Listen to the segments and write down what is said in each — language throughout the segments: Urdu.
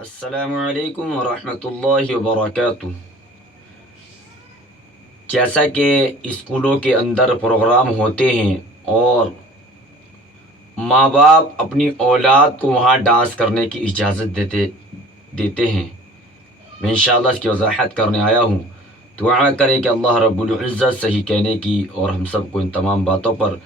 السلام علیکم ورحمۃ اللہ وبرکاتہ۔ جیسا کہ اسکولوں کے اندر پروگرام ہوتے ہیں اور ماں باپ اپنی اولاد کو وہاں ڈانس کرنے کی اجازت دیتے ہیں، میں انشاءاللہ اس کی وضاحت کرنے آیا ہوں۔ دعا کریں کہ اللہ رب العزت صحیح کہنے کی اور ہم سب کو ان تمام باتوں پر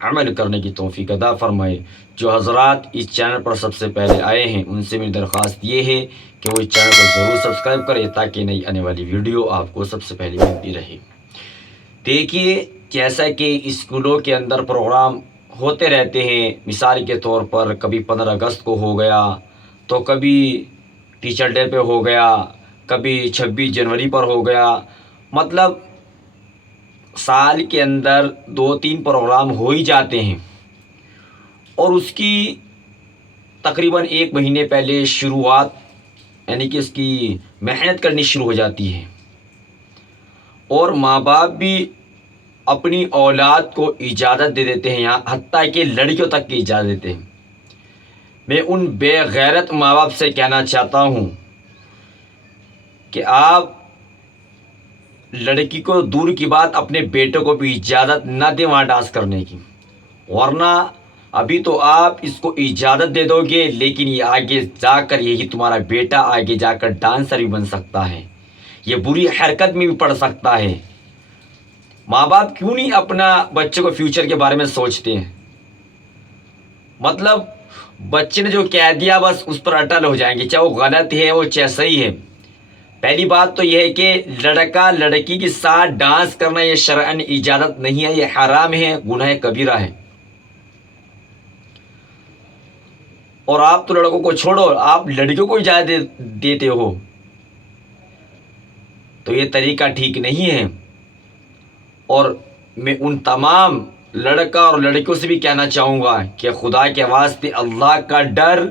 عمل کرنے کی توفیق عطا فرمائے۔ جو حضرات اس چینل پر سب سے پہلے آئے ہیں ان سے میری درخواست یہ ہے کہ وہ اس چینل کو ضرور سبسکرائب کریں تاکہ نئی آنے والی ویڈیو آپ کو سب سے پہلے ملتی رہے۔ دیکھیے، جیسا کہ اسکولوں کے اندر پروگرام ہوتے رہتے ہیں، مثال کے طور پر کبھی 15 اگست کو ہو گیا، تو کبھی ٹیچر ڈے پہ ہو گیا، کبھی 26 جنوری پر ہو گیا، مطلب سال کے اندر 2-3 پروگرام ہو ہی جاتے ہیں، اور اس کی تقریباً 1 مہینے پہلے شروعات یعنی کہ اس کی محنت کرنی شروع ہو جاتی ہے، اور ماں باپ بھی اپنی اولاد کو اجازت دے دیتے ہیں، یہاں حتیٰ کہ لڑکیوں تک کی اجازت دیتے ہیں۔ میں ان بے غیرت ماں باپ سے کہنا چاہتا ہوں کہ آپ لڑکی کو دور کی بات اپنے بیٹے کو بھی اجازت نہ دیں وہاں ڈانس کرنے کی، ورنہ ابھی تو آپ اس کو اجازت دے دو گے، لیکن یہ آگے جا کر یہی تمہارا بیٹا آگے جا کر ڈانسر بھی بن سکتا ہے، یہ بری حرکت میں بھی پڑ سکتا ہے۔ ماں باپ کیوں نہیں اپنا بچے کو فیوچر کے بارے میں سوچتے ہیں؟ مطلب بچے نے جو کہہ دیا بس اس پر اٹل ہو جائیں گے، چاہے وہ غلط ہے وہ چاہے صحیح ہے۔ پہلی بات تو یہ ہے کہ لڑکا لڑکی کے ساتھ ڈانس کرنا یہ شرعاً اجازت نہیں ہے، یہ حرام ہے، گناہ کبیرہ ہے۔ اور آپ تو لڑکوں کو چھوڑو، آپ لڑکیوں کو اجازت دیتے ہو، تو یہ طریقہ ٹھیک نہیں ہے۔ اور میں ان تمام لڑکا اور لڑکیوں سے بھی کہنا چاہوں گا کہ خدا کے واسطے اللہ کا ڈر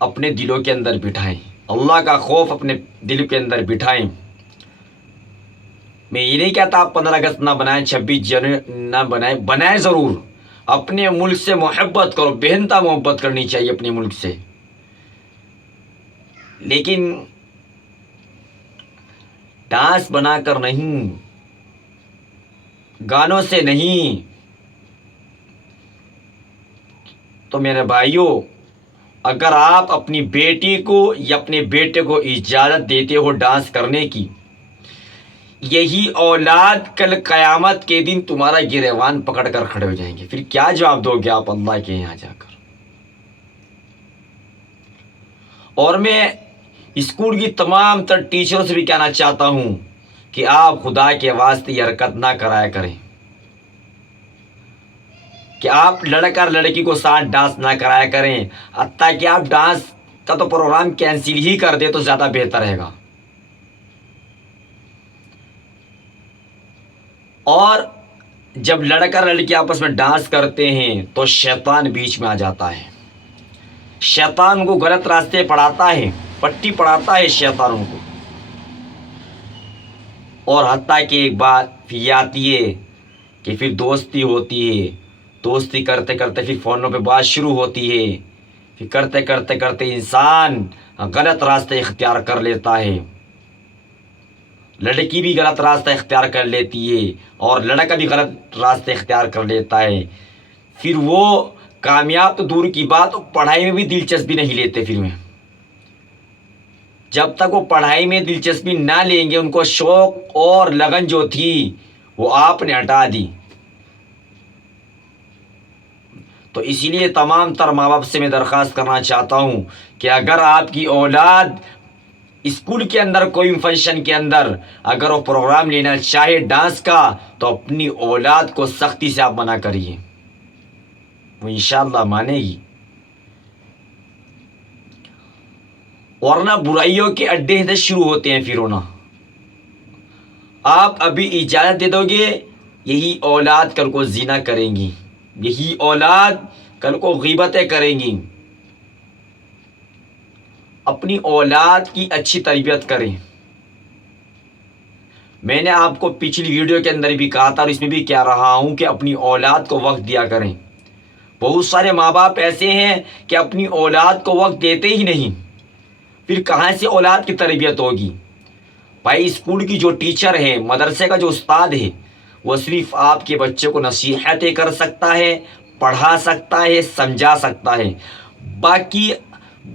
اپنے دلوں کے اندر بٹھائیں، اللہ کا خوف اپنے دل کے اندر بٹھائیں۔ میں یہ نہیں کہتا آپ 15 اگست نہ بنائیں، 26 جنوری نہ بنائیں، بنائیں ضرور۔ اپنے ملک سے محبت کرو، بہنتا محبت کرنی چاہیے اپنے ملک سے، لیکن ڈانس بنا کر نہیں، گانوں سے نہیں۔ تو میرے بھائیوں، اگر آپ اپنی بیٹی کو یا اپنے بیٹے کو اجازت دیتے ہو ڈانس کرنے کی، یہی اولاد کل قیامت کے دن تمہارا گریبان پکڑ کر کھڑے ہو جائیں گے، پھر کیا جواب دو گے آپ اللہ کے یہاں جا کر؟ اور میں اسکول کی تمام تر ٹیچروں سے بھی کہنا چاہتا ہوں کہ آپ خدا کے واسطے یہ حرکت نہ کرایا کریں، کہ آپ لڑکا لڑکی کو ساتھ ڈانس نہ کرایا کریں، حتیٰ کہ آپ ڈانس کا تو پروگرام کینسل ہی کر دے تو زیادہ بہتر رہے گا۔ اور جب لڑکا لڑکی آپس میں ڈانس کرتے ہیں تو شیطان بیچ میں آ جاتا ہے، شیطان کو غلط راستے پڑھاتا ہے، پٹی پڑھاتا ہے شیطان کو۔ اور حتیٰ کہ ایک بات یہ آتی ہے کہ پھر دوستی ہوتی ہے، دوستی کرتے کرتے پھر فونوں پہ بات شروع ہوتی ہے، پھر کرتے کرتے کرتے انسان غلط راستے اختیار کر لیتا ہے، لڑکی بھی غلط راستہ اختیار کر لیتی ہے اور لڑکا بھی غلط راستے اختیار کر لیتا ہے۔ پھر وہ کامیاب تو دور کی بات، پڑھائی میں بھی دلچسپی نہیں لیتے۔ پھر میں جب تک وہ پڑھائی میں دلچسپی نہ لیں گے، ان کو شوق اور لگن جو تھی وہ آپ نے ہٹا دی۔ تو اسی لیے تمام تر ماں باپ سے میں درخواست کرنا چاہتا ہوں کہ اگر آپ کی اولاد اسکول کے اندر کوئی فنکشن کے اندر اگر وہ پروگرام لینا چاہے ڈانس کا، تو اپنی اولاد کو سختی سے آپ منع کریے، وہ انشاءاللہ مانے گی، ورنہ برائیوں کے اڈے سے شروع ہوتے ہیں پھر ہونا۔ آپ ابھی اجازت دے دو گے، یہی اولاد کل کو زنا کریں گی، یہی اولاد کل کو غیبتیں کریں گی۔ اپنی اولاد کی اچھی تربیت کریں۔ میں نے آپ کو پچھلی ویڈیو کے اندر بھی کہا تھا اور اس میں بھی کہہ رہا ہوں کہ اپنی اولاد کو وقت دیا کریں۔ بہت سارے ماں باپ ایسے ہیں کہ اپنی اولاد کو وقت دیتے ہی نہیں، پھر کہاں سے اولاد کی تربیت ہوگی؟ بھائی اسکول کی جو ٹیچر ہے، مدرسے کا جو استاد ہے، وہ صرف آپ کے بچے کو نصیحتیں کر سکتا ہے، پڑھا سکتا ہے، سمجھا سکتا ہے، باقی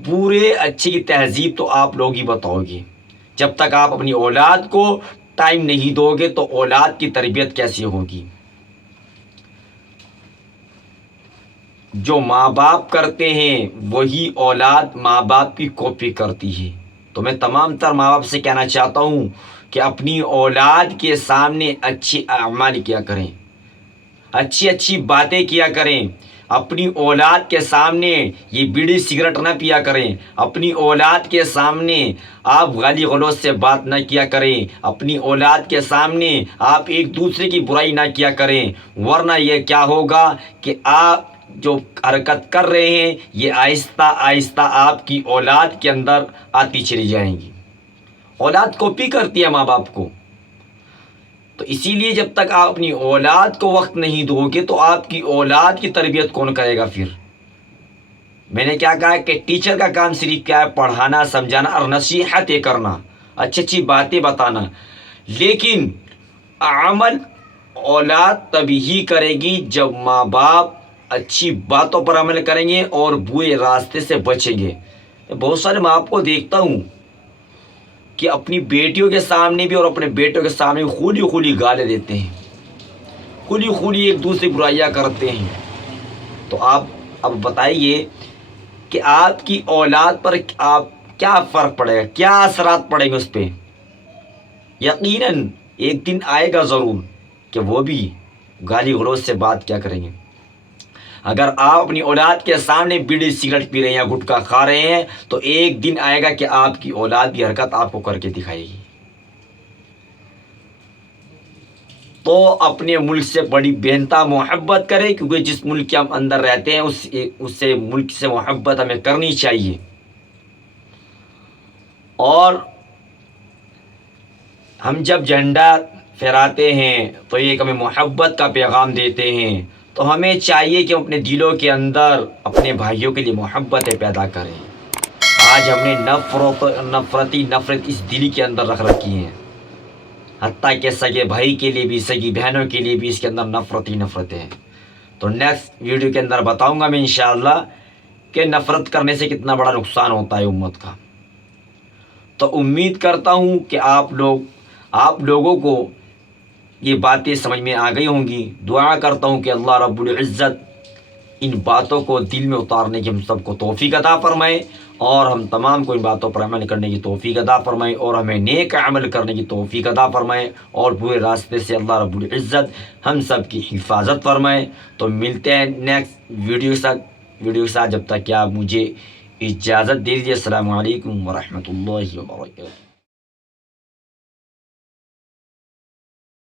برے اچھے کی تہذیب تو آپ لوگ ہی بتاؤ گے۔ جب تک آپ اپنی اولاد کو ٹائم نہیں دو گے تو اولاد کی تربیت کیسے ہوگی؟ جو ماں باپ کرتے ہیں وہی اولاد ماں باپ کی کاپی کرتی ہے۔ تو میں تمام تر ماں باپ سے کہنا چاہتا ہوں کہ اپنی اولاد کے سامنے اچھی اعمال کیا کریں، اچھی اچھی باتیں کیا کریں۔ اپنی اولاد کے سامنے یہ بیڑی سگریٹ نہ پیا کریں، اپنی اولاد کے سامنے آپ گالی غلوظ سے بات نہ کیا کریں، اپنی اولاد کے سامنے آپ ایک دوسرے کی برائی نہ کیا کریں، ورنہ یہ کیا ہوگا کہ آپ جو حرکت کر رہے ہیں یہ آہستہ آہستہ آپ کی اولاد کے اندر آتی چلی جائیں گی۔ اولاد کاپی کرتی ہے ماں باپ کو، تو اسی لیے جب تک آپ اپنی اولاد کو وقت نہیں دو گے تو آپ کی اولاد کی تربیت کون کرے گا پھر؟ میں نے کیا کہا کہ ٹیچر کا کام صرف کیا ہے؟ پڑھانا، سمجھانا اور نصیحتیں کرنا، اچھی اچھی باتیں بتانا، لیکن عمل اولاد تبھی ہی کرے گی جب ماں باپ اچھی باتوں پر عمل کریں گے اور برے راستے سے بچیں گے۔ بہت سارے ماں باپ کو دیکھتا ہوں کہ اپنی بیٹیوں کے سامنے بھی اور اپنے بیٹوں کے سامنے بھی کھلی کھلی گالیں دیتے ہیں، کھلی کھلی ایک دوسری برائیاں کرتے ہیں۔ تو آپ اب بتائیے کہ آپ کی اولاد پر آپ کیا فرق پڑے گا، کیا اثرات پڑیں گے اس پہ؟ یقیناً ایک دن آئے گا ضرور کہ وہ بھی گالی گلوچ سے بات کیا کریں گے۔ اگر آپ اپنی اولاد کے سامنے بیڑی سگریٹ پی رہے ہیں یا گٹکا کھا رہے ہیں تو ایک دن آئے گا کہ آپ کی اولاد کی حرکت آپ کو کر کے دکھائے گی۔ تو اپنے ملک سے بڑی بےانتہا محبت کریں، کیونکہ جس ملک کے ہم اندر رہتے ہیں اس سے ملک سے محبت ہمیں کرنی چاہیے، اور ہم جب جھنڈا پھہراتے ہیں تو ایک ہمیں محبت کا پیغام دیتے ہیں، تو ہمیں چاہیے کہ ہم اپنے دلوں کے اندر اپنے بھائیوں کے لیے محبتیں پیدا کریں۔ آج ہم نے نفرت اس دل کے اندر رکھ رکھی ہیں، حتیٰ کہ سگے بھائی کے لیے بھی، سگی بہنوں کے لیے بھی اس کے اندر نفرت ہی نفرت ہے۔ تو نیکسٹ ویڈیو کے اندر بتاؤں گا میں انشاءاللہ کہ نفرت کرنے سے کتنا بڑا نقصان ہوتا ہے امت کا۔ تو امید کرتا ہوں کہ آپ لوگوں کو یہ باتیں سمجھ میں آ گئی ہوں گی۔ دعا کرتا ہوں کہ اللہ رب العزت ان باتوں کو دل میں اتارنے کی ہم سب کو توفیق عطا فرمائے، اور ہم تمام کو ان باتوں پر عمل کرنے کی توفیق عطا فرمائے، اور ہمیں نیک عمل کرنے کی توفیق عطا فرمائے، اور برے راستے سے اللہ رب العزت ہم سب کی حفاظت فرمائے۔ تو ملتے ہیں نیکسٹ ویڈیو کے ساتھ، جب تک کہ آپ مجھے اجازت دے دیجیے۔ السلام علیکم ورحمۃ اللہ وبرکاتہ۔